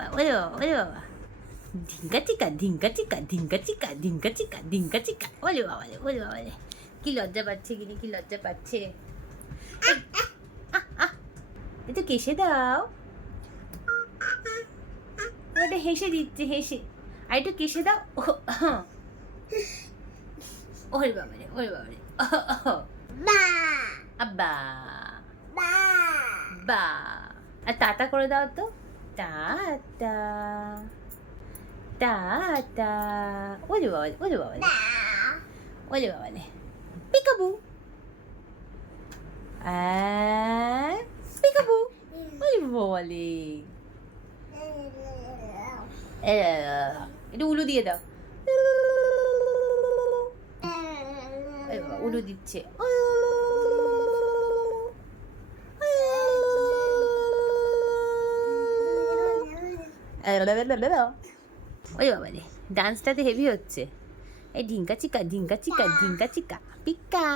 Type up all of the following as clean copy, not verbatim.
বাবা, ওরে বাবা, ওরে বাবা। ধিঙ্কা চিকা, ধিঙ্কা চিকা, ধিঙ্কা চিকা, ধিঙ্কা চিকা, ধিঙ্কা চিকা। ওরে বাবা রে, ওরে বাবা রে। কি লজ্জা পাচ্ছে গিনি, কি লজ্জা পাচ্ছে। একটু কেসে দাও। ওটা হেসে দিচ্ছে, হেসে। আর একটু কেসে দাও। ওরে বাবা রে, ওরে বাবা রে। আব্বা, বা। আর টাটা করে দাও তো। Tata, tata. ওরে বাবা, ওরে বাবা রে, ওরে বাবা রে। Peekaboo, peekaboo. ওরে বাবা রে। একটু উলু দিয়ে দাও। উলু দিচ্ছে। ওই বাবা রে, ডান্সটাতে হেভি হচ্ছে। এই ঢিঙ্কা চিকা, ঢিঙ্কা চিকা, ঢিঙ্কা চিকা। Pika,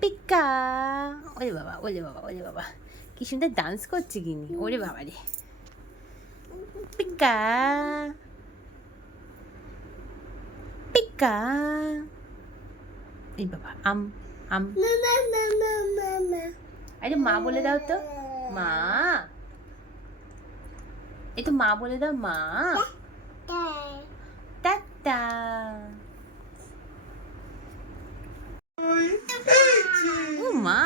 Pika. ওরে বাবা, ওরে বাবা, ওরে বাবা। কি সুন্দর ডান্স করছে গিনি। ওরে বাবা রে। Pika, Pika. এই বাবা, আম, আম। আরে মা বলে দাও তো। মা। এই তো মা বলে দাও, মা। টাটা। ও মা।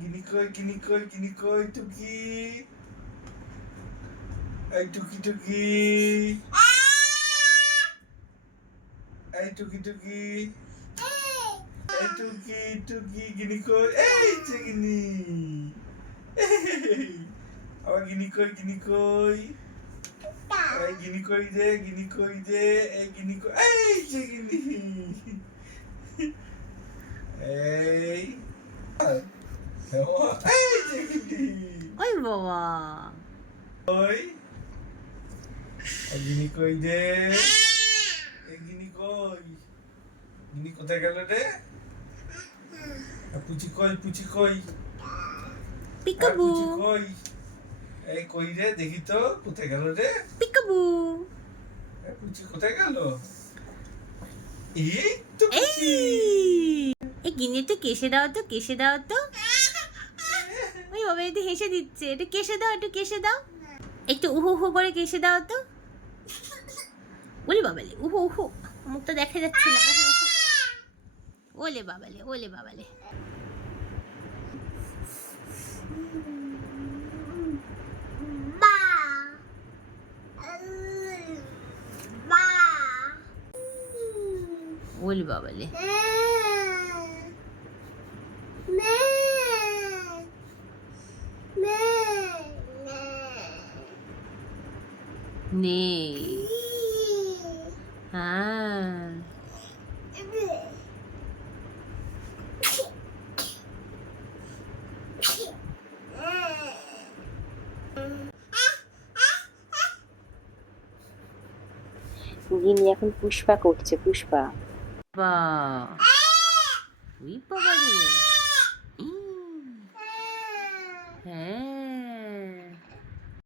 গিনি কই, গিনি কই, গিনি কই, টুকি। এই টুকি টুকি। এই টুকি টুকি। এই টুকি টুকি, গিনি কই। এই যে গিনি। আবার গিনি কই, গিনি কই। এই গিনি কই রে, গিনি কই রে। এই গিনি কই, এই যে গিনি। এই এই যে গিনি। ওই বাবা। কই গিনি কই রে। এই গিনি কই। গিনি কোথায় গেল রে? পুচি কই, পুচি কই। পিকাবু, পুচি কই। এই কই রে, দেখি তো কোথায় গেল রে। পিকাবু। পুচি কোথায় গেল? এই তো পুচি। এই গিনি একটু কেসে দাও তো, কেসে দাও তো। ওই বাবা একটু হেসে দিচ্ছে। একটু কেসে দাও, একটু কেসে দাও। একটু উহু উহু করে কেসে দাও তো। ওলে বাবালে, উহু উহু। মুখটা দেখা যাচ্ছে না। উহু উহু। ওলে বাবালে, ওলে বাবালে। ওলে বাবালে। নেই। হ্যাঁ। গিনি এখন পুষ্পা করছে, পুষ্পা। বা, ওই বাবা রে।